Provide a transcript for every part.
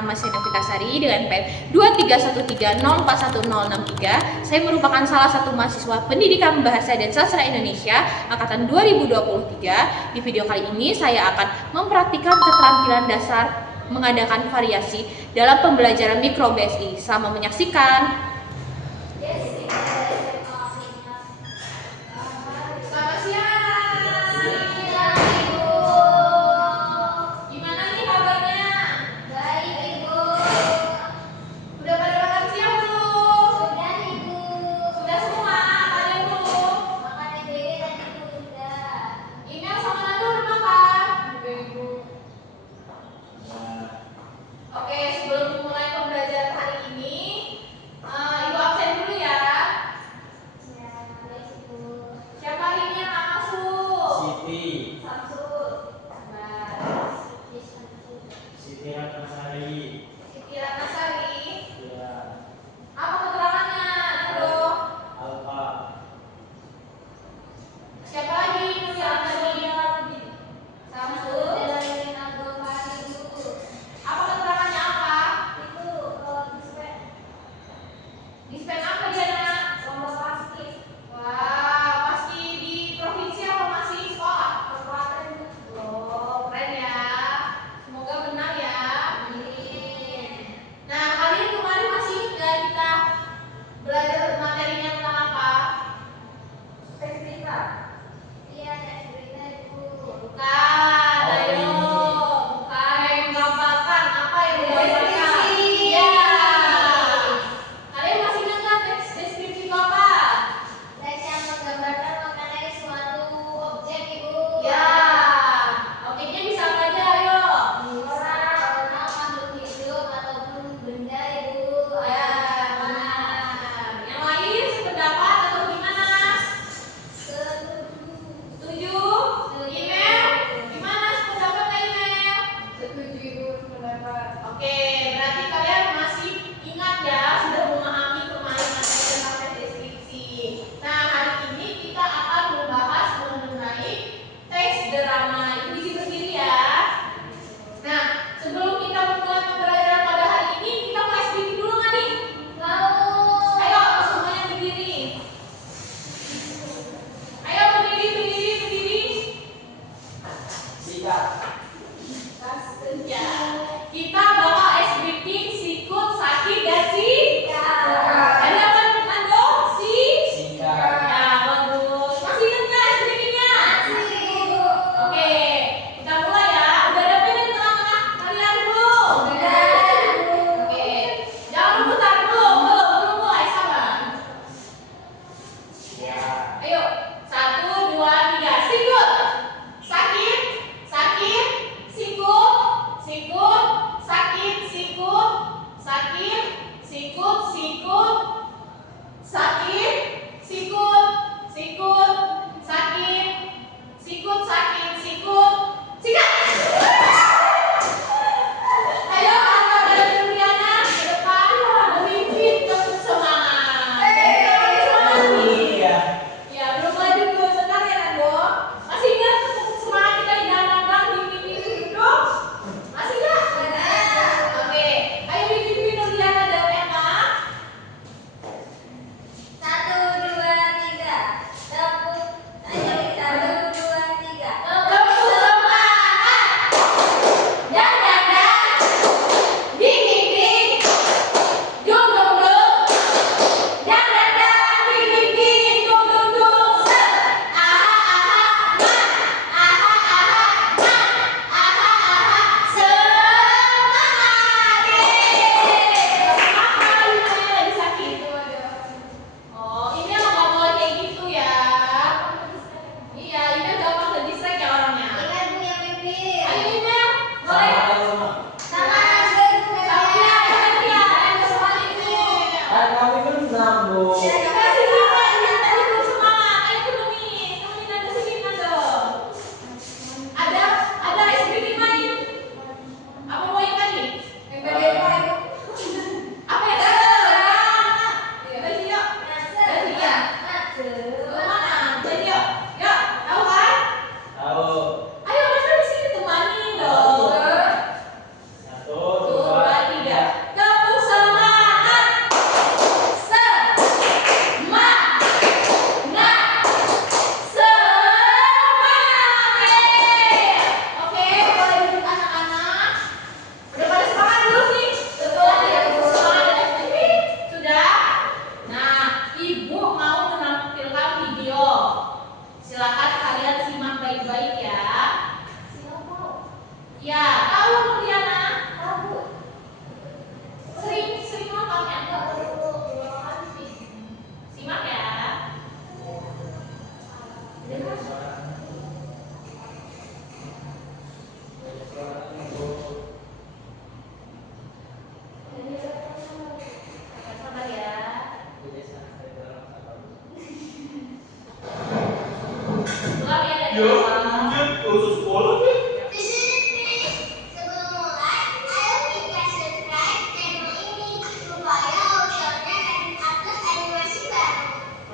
nama saya Novita Sari dengan PN 2313041063. Saya merupakan salah satu mahasiswa Pendidikan Bahasa dan Sastra Indonesia angkatan 2023. Di video kali ini saya akan mempraktikkan keterampilan dasar mengadakan variasi dalam pembelajaran mikro BSI. Selamat menyaksikan.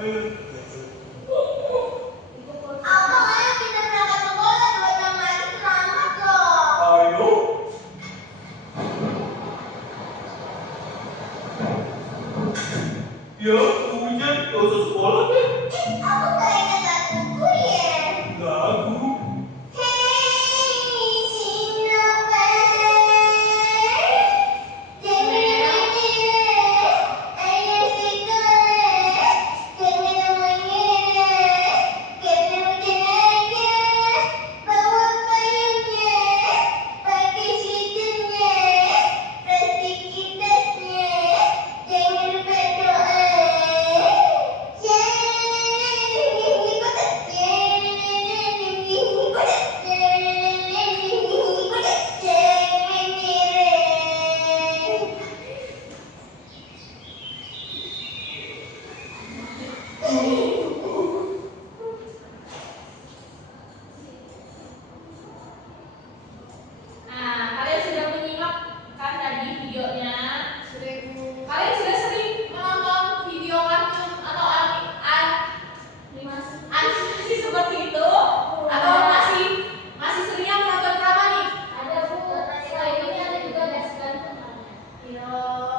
Abang, ayo kita berangkat sekolah, 2 jam lagi terlambat loh. Ayo. Ya, hujan, gak usah sekolah deh. Aku gak ingat laguku ya. Lagu. Hey, Sinopek, jangan menyerah, ayo sekolah, jangan menyerah, karena hujan aja, bawa payungnya, pakai sweaternya, plastik tasnya, jangan lupa doa. Nah, kalian sudah menyimak kan tadi videonya? Kalian sudah sering menonton video kartun atau animasi seperti itu? Atau masih seringnya menonton drama nih? Ada Bu, selain ini ada juga das gantung. Iya,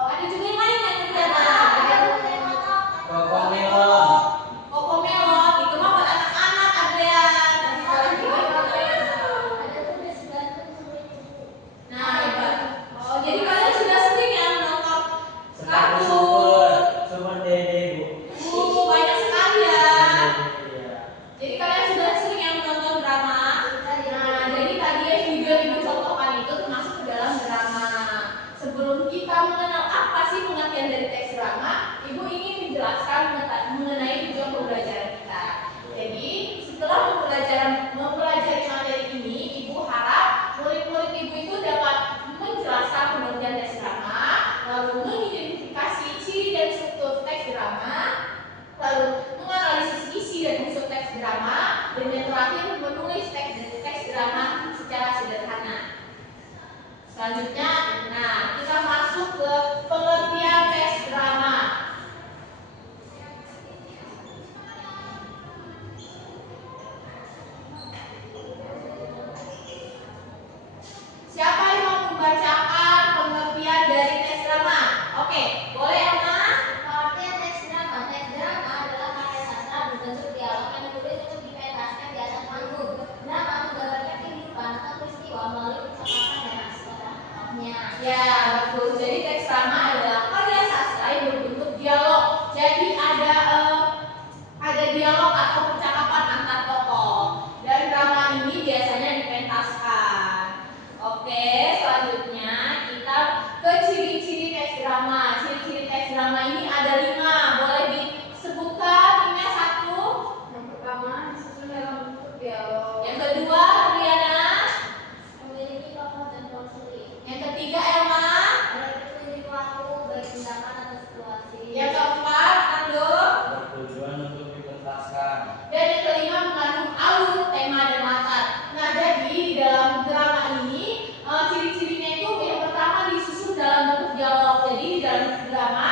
ada juga yang lain yang kelihatan. Ada Bu, saya mau tahu. Cocomelon. Cocomelon, itu mah buat anak-anak, Adrian. Nanti kalian juga Ada ikutan. tuh das gantung sama itu Bu. Nah, hebat. Oh, jadi kalian sudah sering ya menonton Sepatu kartun? super dede, Bu. Banyak sekali ya. Iya. Jadi kalian sudah sering yang menonton drama. Nah, jadi tadi yang video yang Ibu contohkan itu termasuk ke dalam drama. Sebelum kita mengenal apa sih pengertian dari teks drama, Ibu ingin menjelaskan mengenai tujuan pembelajaran kita. Jadi, setelah mempelajari materi ini, Ibu harap murid-murid Ibu itu dapat menjelaskan pengertian teks drama, lalu mengidentifikasi ciri dan struktur teks drama, lalu menganalisis isi dan unsur teks drama, dan yang terakhir menulis teks drama secara sederhana. Selanjutnya, nah kita masuk ke pengertian teks drama. Siapa yang mau membacakan pengertian dari teks drama? Oke, boleh Emma? Pengertian teks drama adalah karya sastra berbentuk dialog yang ditulis untuk dipentaskan di atas panggung. Drama menggambarkan kehidupan atau peristiwa melalui percakapan dan aksi tokohnya. Ya, betul. Jadi teks drama adalah karya sastra yang berbentuk dialog. Jadi ada dialog atau percakapan antar tokoh. Dan drama ini biasanya dipentaskan. Oke, selanjutnya kita ke ciri-ciri teks drama. Ciri-ciri teks drama ini ada 5. Boleh disebutkan timnya 1. Yang pertama disusun dalam bentuk dialog. Yang kedua, Riana. Memiliki tokoh dan konflik. Yang ketiga, Elma. Ada petunjuk pelaku baik tindakan atau situasi. Yang keempat, Ando. Bertujuan untuk dipentaskan. Dan yang kelima, mengandung alur, tema, dan latar. Nah, jadi di dalam drama ini ciri-cirinya itu yang pertama disusun dalam bentuk dialog. Jadi di dalam drama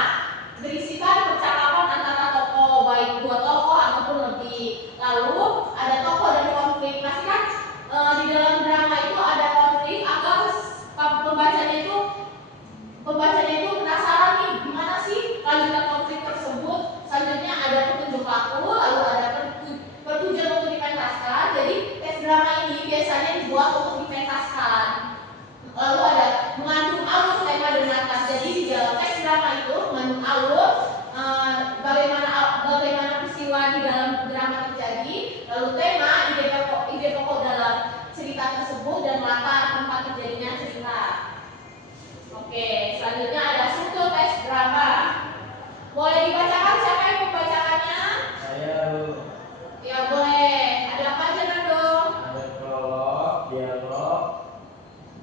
berisikan percakapan antara tokoh, baik 2 tokoh ataupun lebih. Lalu ada tokoh dan konflik. Pasti kan di dalam drama itu ada konflik agar pembacanya itu penasaran nih gimana sih lanjutan konflik tersebut. Selanjutnya ada petunjuk pelaku, lalu ada pertujuan untuk dipentaskan. Jadi teks drama ini biasanya dibuat untuk dipentaskan. Lalu ada mengandung alur, tema, dan latar. Jadi di dalam teks drama itu mengandung alur, bagaimana peristiwa di dalam drama terjadi, lalu tema, ide pokok dalam cerita tersebut, dan latar tempat terjadinya cerita. Oke, selanjutnya ada struktur teks drama. Boleh dibacakan, siapa yang membacakannya? Saya, Bu. Ya boleh. Ada apa aja Nando? Ada prolog, dialog,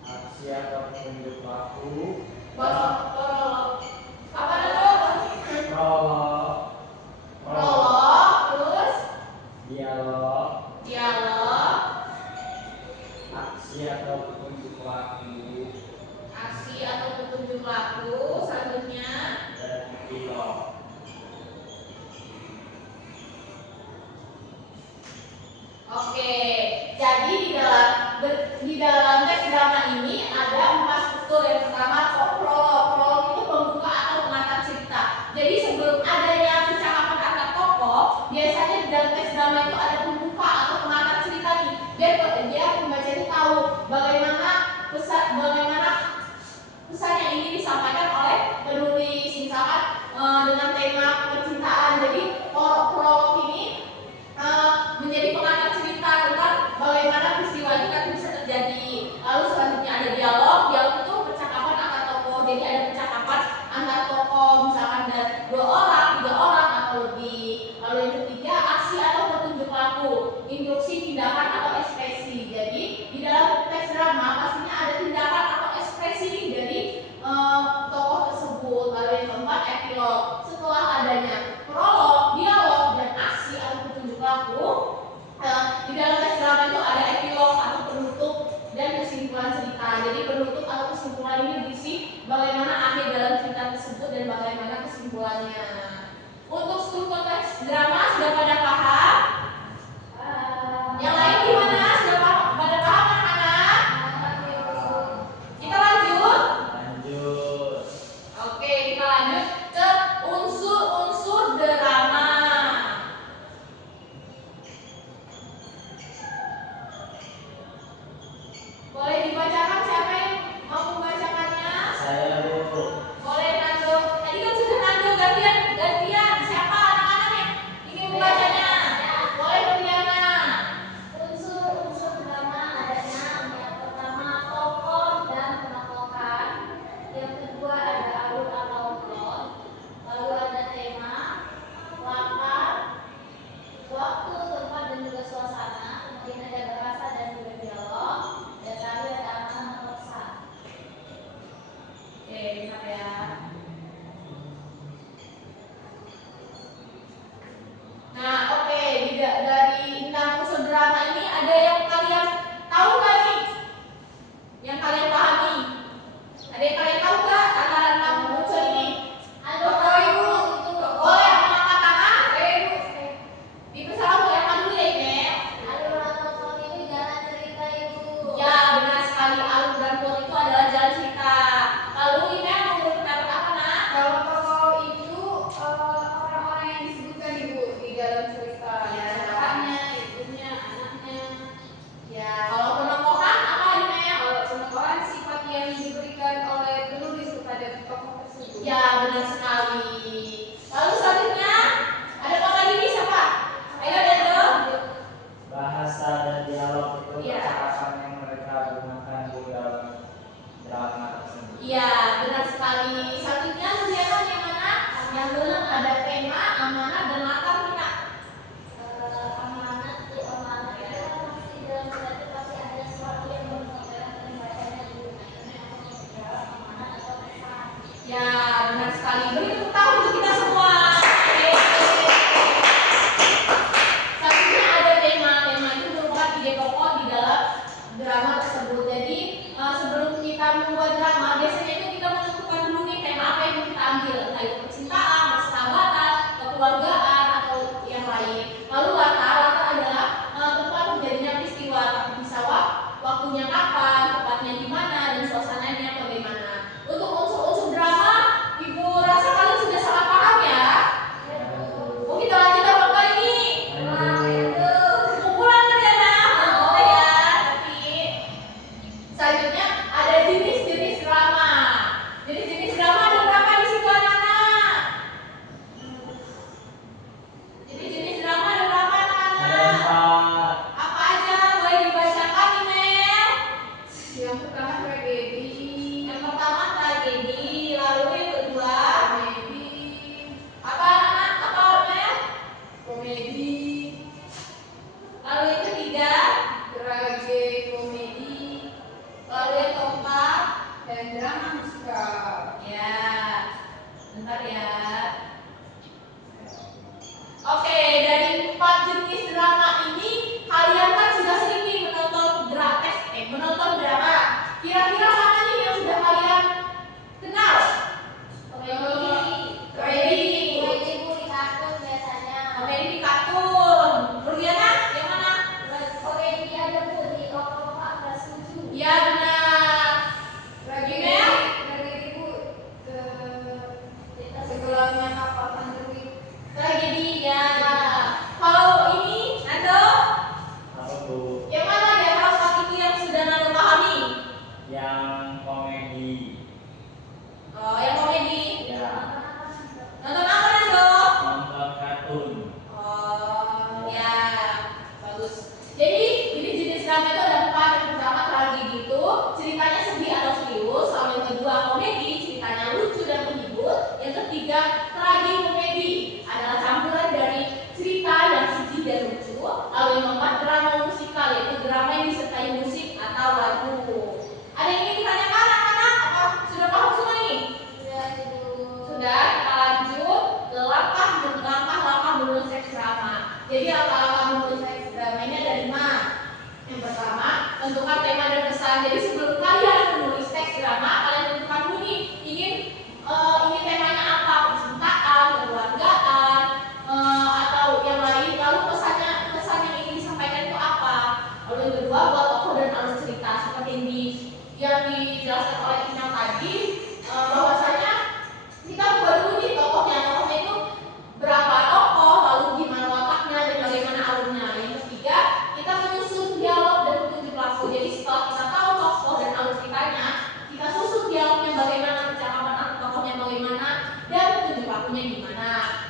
aksi atau petunjuk pelaku. Apa Nando? Prolog, Prolog, terus dialog, aksi atau petunjuk pelaku, selanjutnya dan epilog. itu ada pembuka atau pengantar cerita nih, biar dia pembaca itu tahu bagaimana pesan yang ingin disampaikan oleh penulis, misalkan dengan tema percintaan. Jadi prolog ini menjadi pengantar cerita tentang bagaimana peristiwa itu kan bisa terjadi. Lalu selanjutnya ada dialog. Dialog itu percakapan antar tokoh. Jadi ada percakapan antar tokoh, misalkan dari 2 orang, 3 orang atau lebih. Lalu yang ketiga, aksi atau petunjuk laku, instruksi, tindakan atau ekspresi. Jadi di dalam teks drama pastinya ada tindakan atau ekspresi nih dari tokoh tersebut. Lalu yang keempat, epilog. Setelah adanya prolog, dialog, dan aksi atau petunjuk laku, di dalam teks drama itu ada epilog atau penutup dan kesimpulan cerita. Jadi penutup atau kesimpulan ini berisi bagaimana akhir dalam cerita tersebut dan bagaimana kesimpulannya. Untuk struktur teks drama sudah pada paham? Yang lain gimana? Sudah pada paham anak-anak? Kita lanjut. Oke, kita lanjut ke unsur-unsur drama. Boleh dibacakan, siapa yang mau membacakannya? Saya Bu. Boleh Nando. Tadi kan sudah Nando, gantian. Siapa anak-anak yang ingin membacanya? Boleh Nurdiana. Unsur-unsur drama adanya yang pertama tokoh dan penaklukan, yang kedua ada alur atau plot, lalu ada tema, latar, waktu, tempat dan juga suasana, kemudian ada bahasa dan juga dialog, dan terakhir ada amanah atau pesan. Oke, bentar ya. Nah, oke, dari 6 unsur drama ini ada yang kalian tahu nggak nih? Yang kalian pahami? Ada yang kalian tahu nggak antara 6 unsur ini? Bapak Ibu, boleh angkat tangan? Ibu. Dipersilakan boleh angkat dulu ya, Ibu. Alur atau plot itu jalan cerita Ibu. Ya, benar sekali. Alur dan plot itu adalah jalan cerita. Lalu Ina menurut pendapat apa, Nak? Kalau tokoh itu orang-orang yang disebutkan Ibu di dalam cerita, Ya. kakaknya, ibunya, anaknya. Ya, kalau penokohan apa Ina? Kalau penokohan sifat yang diberikan oleh penulis kepada tokoh tersebut. Ya, benar sekali. Lalu selanjutnya ada apa lagi nih siapa? Ayo Dado. Bahasa dan dialog itu Iya. percakapan yang mereka gunakan di dalam drama tersebut. Iya, benar sekali. Selanjutnya Nurdiana yang mana? Yang belum ada tema, amanat dan latar kita. Amanat itu pasti dalam cerita itu pasti ada sesuatu yang belum disampaikan oleh bacanya dulu. Ini apa amanat atau pesan. Ya, benar sekali. Beri tepuk tangan untuk kita semua. Oke. Selanjutnya ada tema. Tema itu merupakan ide pokok di dalam drama tersebut. Jadi sebelum kita membuat drama, biasanya itu kita menentukan dulu nih tema apa yang mau kita ambil. Entah itu percintaan, persahabatan,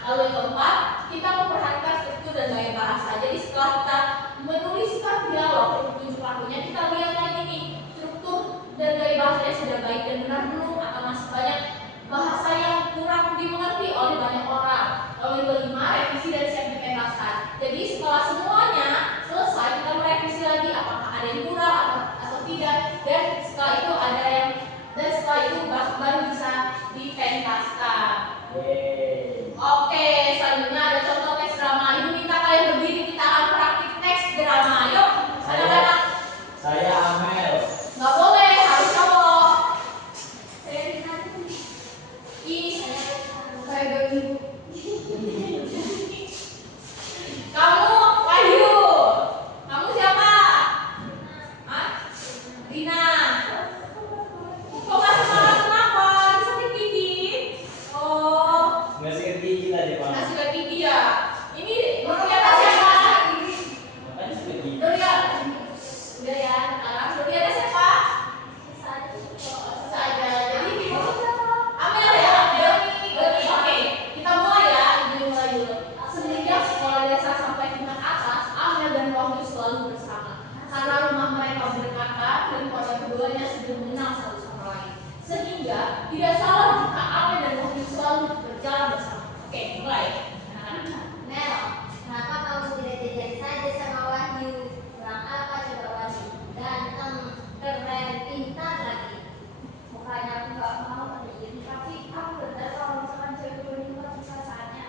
Lalu yang keempat, kita memperhatikan struktur dan gaya bahasa. Jadi setelah kita menuliskan dialog petunjuk lakunya, kita lihat lagi nih struktur dan gaya bahasanya sudah baik dan benar belum, atau masih banyak bahasa yang kurang dimengerti oleh banyak orang. Lalu yang kelima, revisi dan siap dipentaskan. Jadi setelah semuanya selesai, kita merevisi lagi apakah ada yang kurang atau tidak, dan setelah itu baru bisa dipentaskan. Oke, selanjutnya ada contoh teks drama. Ibu minta kalian berdiri, kita akan praktik teks drama. Yuk, anak-anak. Saya Amel. Nggak boleh, harus cowok. Saya Rina. Saya Doni. Kamu Wahyu. Kamu siapa? Hah? Rina. Kok nggak semangat kenapa? Sakit gigi? Oh, Nggak sakit gigi tadi Pak. nggak sakit gigi ya. Ini Nuriana siapa? Makanya sakit gigi. Nuriana. Udah ya, sekarang Nuriana siapa? Saja. Jadi Amel ya, Doni. Oke, kita mulai ya. Ibu mulai dulu. Semenjak sekolah dasar sampai tingkat atas, Amel dan Wahyu selalu bersama. Karena rumah mereka berdekatan dan keluarga keduanya sudah mengenal satu sama lain. Sehingga tidak salah jika Amel dan Wahyu selalu berjalan bersama. Oke, mulai. Anak-anak. Mel, kenapa kamu tidak jadi saja sama Wahyu? Kurang apa coba Wahyu? Ganteng, keren, pintar lagi. Bukannya aku nggak mau jadi, tapi aku benar kalau misalkan cewek Doni buat perasaannya.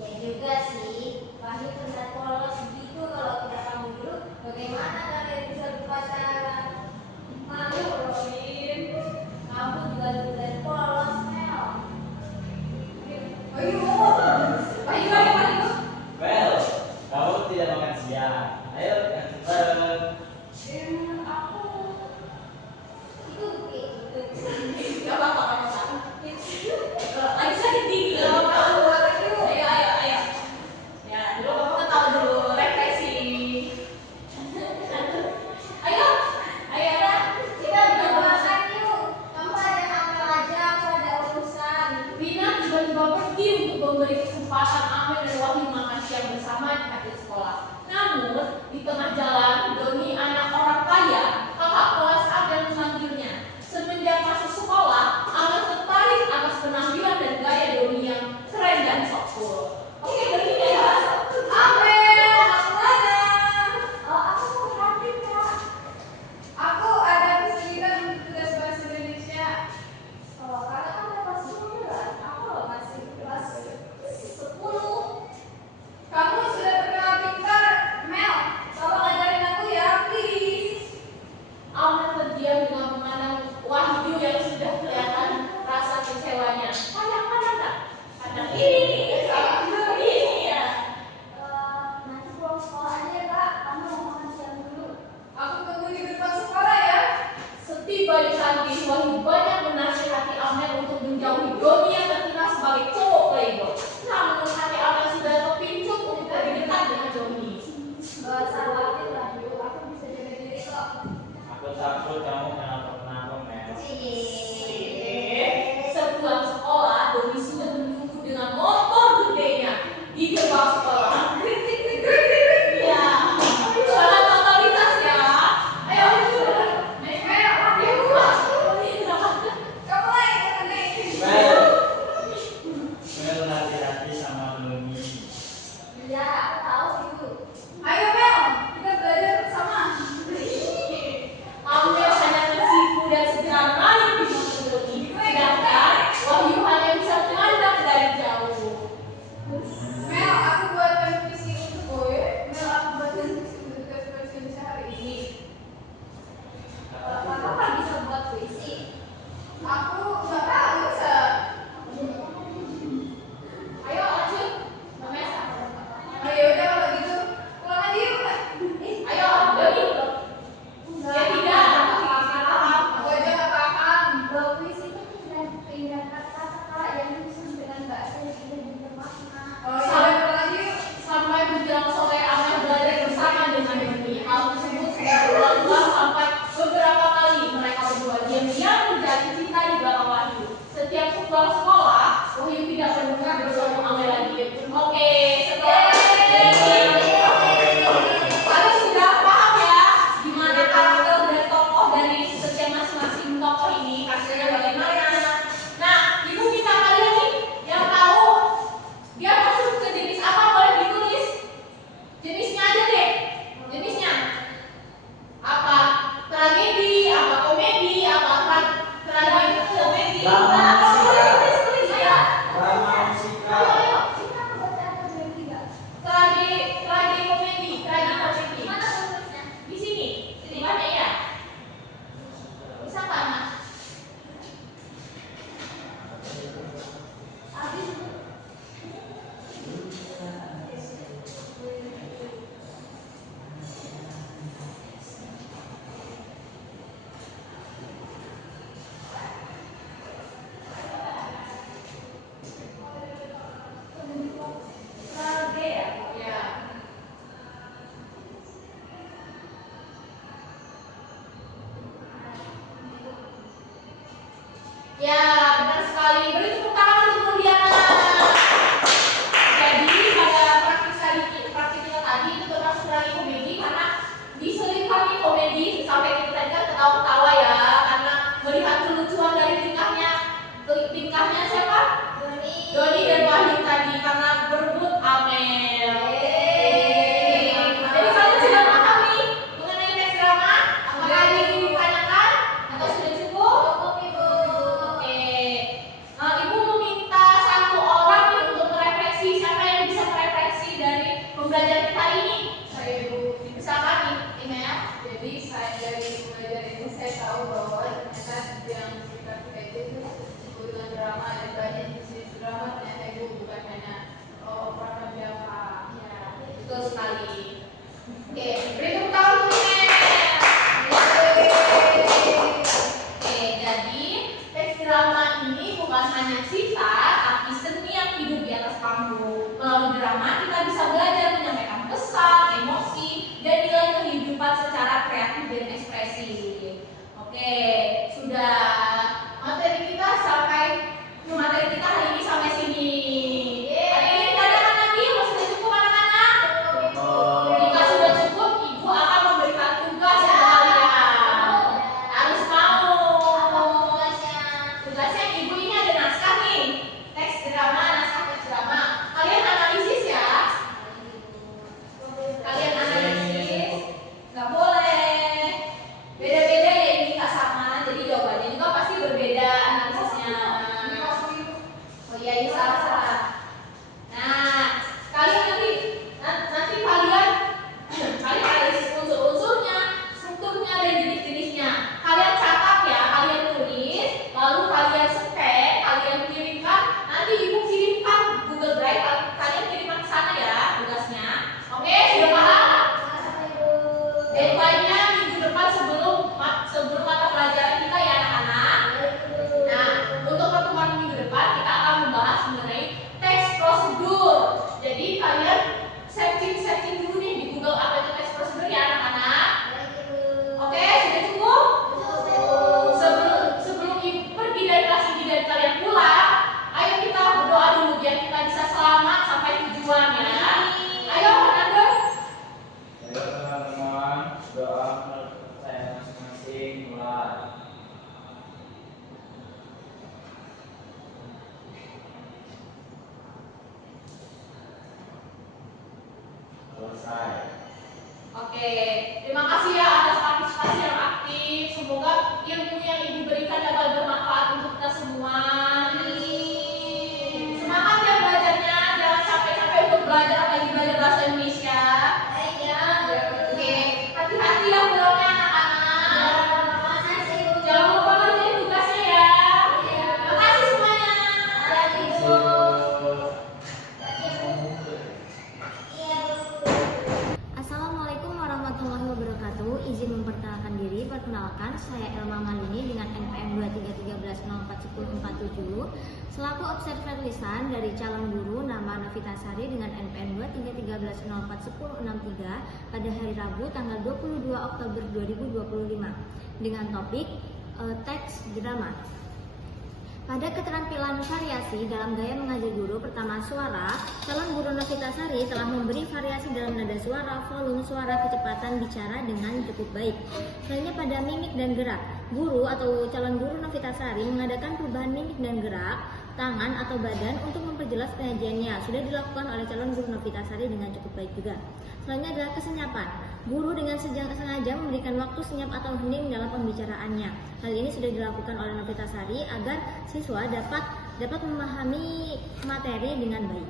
Ya juga sih, Wahyu benar polos gitu. Kalau tidak kamu dulu, bagaimana kalian bisa berpacaran? Malu Robin. Kamu juga dulu dan polos, Mel. Ayo, ayo. Well, kamu tidak makan siang. Ayo makan bareng. Aku Itu Gak apa-apa, gak apa-apa. Lagi sakit gigi, gak apa-apa. Ayo. Ya, dulu bapak ketawa dulu, refreshing. Ayo, Ra. kita berdoakan yuk. Kamu ada Amel aja, aku ada urusan. Rina tiba-tiba pergi untuk memberi kesempatan Amel dan Wahyu makan siang bersama di hati sekolah. Namun, di tengah jalan, Doni anak orang kaya, kakak kelas Amel memanggilnya. Semenjak masuk sekolah, Amel tertarik atas penampilan dan gaya Doni yang keren dan sok cool. Oke, Doni ya. Amel, aku mana? Oh, aku mau praktik Kak. Aku ada kesulitan untuk tugas bahasa Indonesia. Oh, kakak kan udah kelas 9, aku loh masih kelas 10. Kamu sudah terkenal pintar, Mel. Tolong ajarin aku ya, please. Amel terdiam dengan memandang Wahyu yang sudah kelihatan rasa kecewanya. Pandang tak? Pandang ini. panggung. Melalui drama kita bisa belajar menyampaikan pesan, emosi, dan nilai kehidupan secara kreatif dan ekspresif. Oke, sudah materi kita hari ini sampai sini. Ada yang ditanyakan lagi? Sudah cukup anak-anak? Jika sudah cukup, ibu akan memberikan tugas ke kalian. Harus mau. Tugasnya ibu ini ada naskah nih, teks drama, naskah teks drama. Kalian analisis ya. Kalian analisis. Nggak boleh. Beda-beda ya, ini nggak sama. Jadi jawabannya juga pasti berbeda analisisnya. Oh iya, ini salah. Nah, kalian nanti kalian analisis unsur-unsurnya, strukturnya, dan jenis-jenisnya. Kalian catat ya, kalian tulis, lalu kalian scan, kalian kirimkan. Nanti ibu kirimkan Google Drive, kalian kirimkan ke sana ya tugasnya. Oke, sudah paham? Deadline-nya minggu depan sebelum mata pelajaran kita ya anak-anak. Nah, untuk pertemuan minggu depan kita akan membahas mengenai teks prosedur. Jadi kalian searching dulu nih di Google apa itu teks prosedur ya anak-anak. Oke, sudah cukup? Sebelum ibu pergi dari kelas ini dan kalian pulang, ayo kita berdoa dulu biar kita bisa selamat sampai tujuan ya. Ayo Fernando. Ayo teman-teman, doa menurut saya masing-masing mulai. Selesai. Oke, terima kasih ya atas partisipasi yang aktif. Semoga ilmu yang ibu berikan dapat bermanfaat untuk kita semua. Semangat ya belajarnya, jangan capek-capek untuk belajar apalagi belajar bahasa Indonesia. Oke, hati-hati ya pulangnya anak-anak. Jangan lupa ngerjain tugasnya ya. Terima kasih semuanya. Assalamualaikum warahmatullahi wabarakatuh. Izin memperkenalkan diri. Perkenalkan, saya Elma Malini dengan NPM 2313041047 selaku observer lisan dari calon guru nama Novita Sari dengan NPM 2313041063 pada hari Rabu tanggal 22 Oktober 2025 dengan topik teks drama. Pada keterampilan variasi dalam gaya mengajar guru pertama suara, calon guru Novita Sari telah memberi variasi dalam nada suara, volume suara, kecepatan bicara dengan cukup baik. Selanjutnya pada mimik dan gerak, guru atau calon guru Novita Sari mengadakan perubahan mimik dan gerak tangan atau badan untuk memperjelas penyajiannya. Sudah dilakukan oleh calon guru Novita Sari dengan cukup baik juga. Selanjutnya adalah kesenyapan. Guru dengan sengaja memberikan waktu senyap atau hening dalam pembicaraannya. Hal ini sudah dilakukan oleh Novita Sari agar siswa dapat memahami materi dengan baik.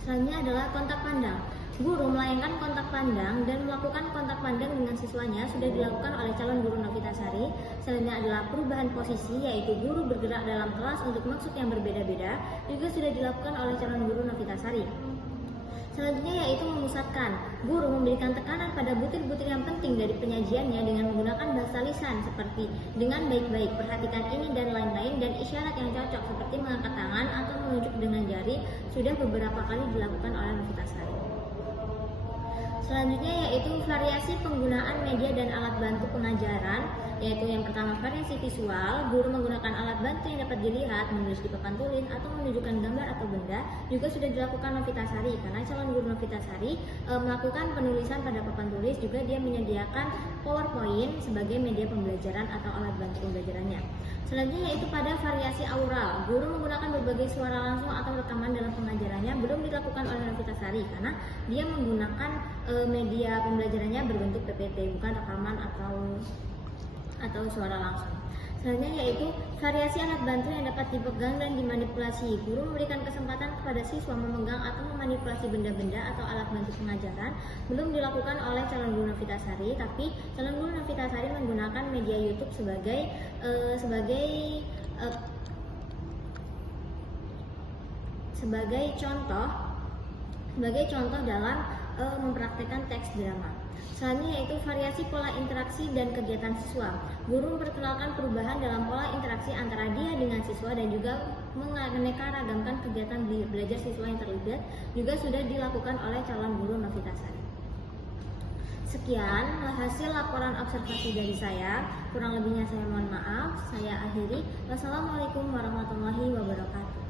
Selanjutnya adalah kontak pandang. Guru melayangkan kontak pandang dan melakukan kontak pandang dengan siswanya sudah dilakukan oleh calon guru Novita Sari. Selanjutnya adalah perubahan posisi, yaitu guru bergerak dalam kelas untuk maksud yang berbeda-beda, juga sudah dilakukan oleh calon guru Novita Sari. Selanjutnya yaitu memusatkan. Guru memberikan tekanan pada butir-butir yang penting dari penyajiannya dengan menggunakan bahasa lisan seperti dengan baik-baik, perhatikan ini dan lain-lain, dan isyarat yang cocok seperti mengangkat tangan atau menunjuk dengan jari sudah beberapa kali dilakukan oleh Novita Sari. Selanjutnya yaitu variasi penggunaan media dan alat bantu pengajaran, yaitu yang pertama variasi visual. Guru menggunakan alat bantu yang dapat dilihat, menulis di papan tulis atau menunjukkan gambar atau benda juga sudah dilakukan Novita Sari, karena calon guru Novita Sari melakukan penulisan pada papan tulis, juga dia menyediakan PowerPoint sebagai media pembelajaran atau alat bantu pembelajarannya. Selanjutnya yaitu pada variasi aural. Guru menggunakan berbagai suara langsung atau rekaman dalam pengajarannya, belum dilakukan oleh Novita Sari karena dia menggunakan media pembelajarannya berbentuk PPT, bukan rekaman atau suara langsung. Selanjutnya yaitu variasi alat bantu yang dapat dipegang dan dimanipulasi. Guru memberikan kesempatan kepada siswa memegang atau memanipulasi benda-benda atau alat bantu pengajaran, belum dilakukan oleh calon guru Novita Sari, tapi calon guru Novita Sari menggunakan media YouTube sebagai contoh dalam mempraktekkan teks drama. Selanjutnya yaitu variasi pola interaksi dan kegiatan siswa. Guru memperkenalkan perubahan dalam pola interaksi antara dia dengan siswa dan juga menganeka ragamkan kegiatan belajar siswa yang terlibat juga sudah dilakukan oleh calon guru Novita Sari. Sekian hasil laporan observasi dari saya. Kurang lebihnya saya mohon maaf. Saya akhiri. Wassalamualaikum warahmatullahi wabarakatuh.